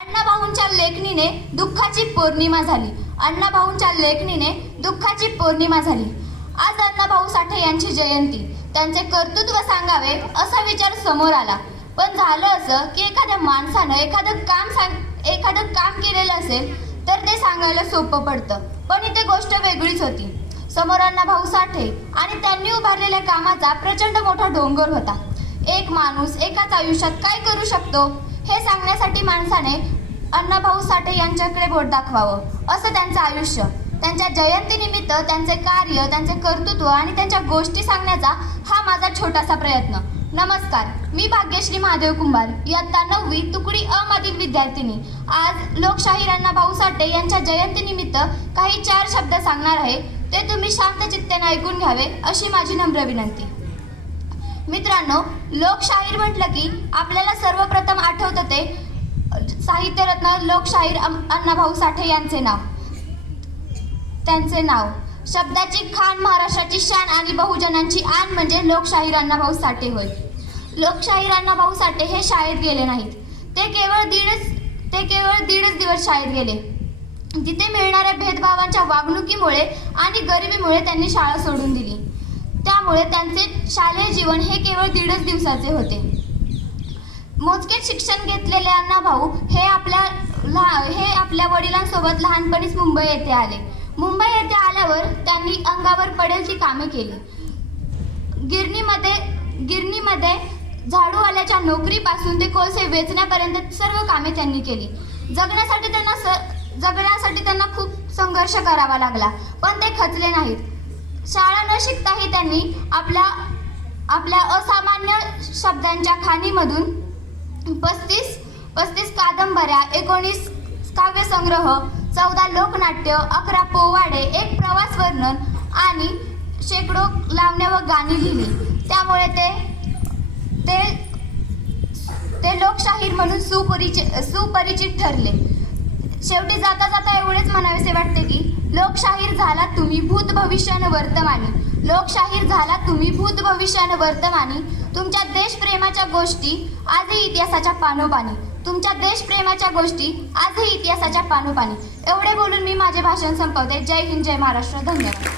अण्णाभाऊंच्या लेखणीने दुःखाची पौर्णिमा झाली. अण्णाभाऊंच्या लेखणीने दुःखाची पौर्णिमा झाली. आज अण्णाभाऊ साठे यांची जयंती. त्यांचे कर्तृत्व सांगावे असा विचार समोर आला. पण झालं असं की एखाद्या माणसानं एखादं काम सांग एखादं काम केलेलं असेल तर ते सांगायला सोपं पडतं. पण इथे गोष्ट वेगळीच होती. समोर अण्णाभाऊ साठे आणि त्यांनी उभारलेल्या कामाचा प्रचंड मोठा डोंगर होता. एक माणूस एकाच आयुष्यात काय करू शकतो? हे सांगण्यासाठी माणसाने अण्णाभाऊ साठे यांच्याकडे बोट दाखवावं. असं त्यांचं आयुष्य. त्यांच्या जयंतीनिमित्त त्यांचे कार्य त्यांचे कर्तृत्व आणि त्यांच्या गोष्टी सांगण्याचा हा माझा छोटासा प्रयत्न. नमस्कार. मी भाग्यश्री महादेव कुंभार. इयत्ता नववी तुकडी अ मधील विद्यार्थिनी. आज लोकशाहीर अण्णाभाऊ साठे यांच्या जयंतीनिमित्त काही चार शब्द सांगणार आहे. ते तुम्ही शांत चित्तेने ऐकून घ्यावे अशी माझी नम्र विनंती. मित्रांनो लोकशाहीर म्हटलं की आपल्याला सर्वप्रथम आठवतं ते साहित्यरत्न लोकशाहीर अण्णाभाऊ साठे यांचे नाव. त्यांचे नाव. शब्दाची खाण महाराष्ट्राची शान आणि बहुजनांची आण म्हणजे लोकशाहीर अण्णाभाऊ साठे होय. लोकशाहीर अण्णाभाऊ साठे हे शाळेत गेले नाहीत. ते केवळ दीडच ते केवळ दीडच दिवस शाळेत गेले. तिथे मिळणाऱ्या भेदभावांच्या वागणुकीमुळे आणि गरिबीमुळे त्यांनी शाळा सोडून दिली. त्यामुळे त्यांचे शालेय जीवन हे केवळ दीडच दिवसाचे होते. मोजके शिक्षण घेतलेले अण्णा भाऊ हे आपल्या लहा हे आपल्या वडिलांसोबत लहानपणीच मुंबई येथे आले. मुंबई येथे आल्यावर त्यांनी अंगावर पडेल ती कामे केली. गिरणीमध्ये गिरणीमध्ये झाडूवाल्याच्या नोकरीपासून ते कोळसे वेचण्यापर्यंत सर्व कामे त्यांनी केली. जगण्यासाठी त्यांना स जगण्यासाठी त्यांना खूप संघर्ष करावा लागला पण ते खचले नाहीत. शाळा न शिकताही त्यांनी आपल्या आपल्या असामान्य शब्दांच्या खाणीमधून पस्तीस पस्तीस कादंबऱ्या एकोणीस काव्यसंग्रह चौदा लोकनाट्य अकरा पोवाडे एक प्रवास वर्णन आणि शेकडो लावण्या व गाणी लिहिली. त्यामुळे ते ते ते लोकशाहीर म्हणून सुपरिचित सुपरिचित ठरले. शेवटी जाता जाता एवढेच म्हणावेसे वाटते की लोकशाहीर झाला तुम्ही भूत भविष्यान वर्तमानी. लोकशाहीर झाला तुम्ही भूत भविष्यान वर्तमानी. तुमच्या देशप्रेमाच्या गोष्टी आजही इतिहासाच्या पानोपानी. तुमच्या देशप्रेमाच्या गोष्टी आजही इतिहासाच्या पानोपानी. एवढे बोलून मी माझे भाषण संपवते. जय हिंद जय महाराष्ट्र. धन्यवाद.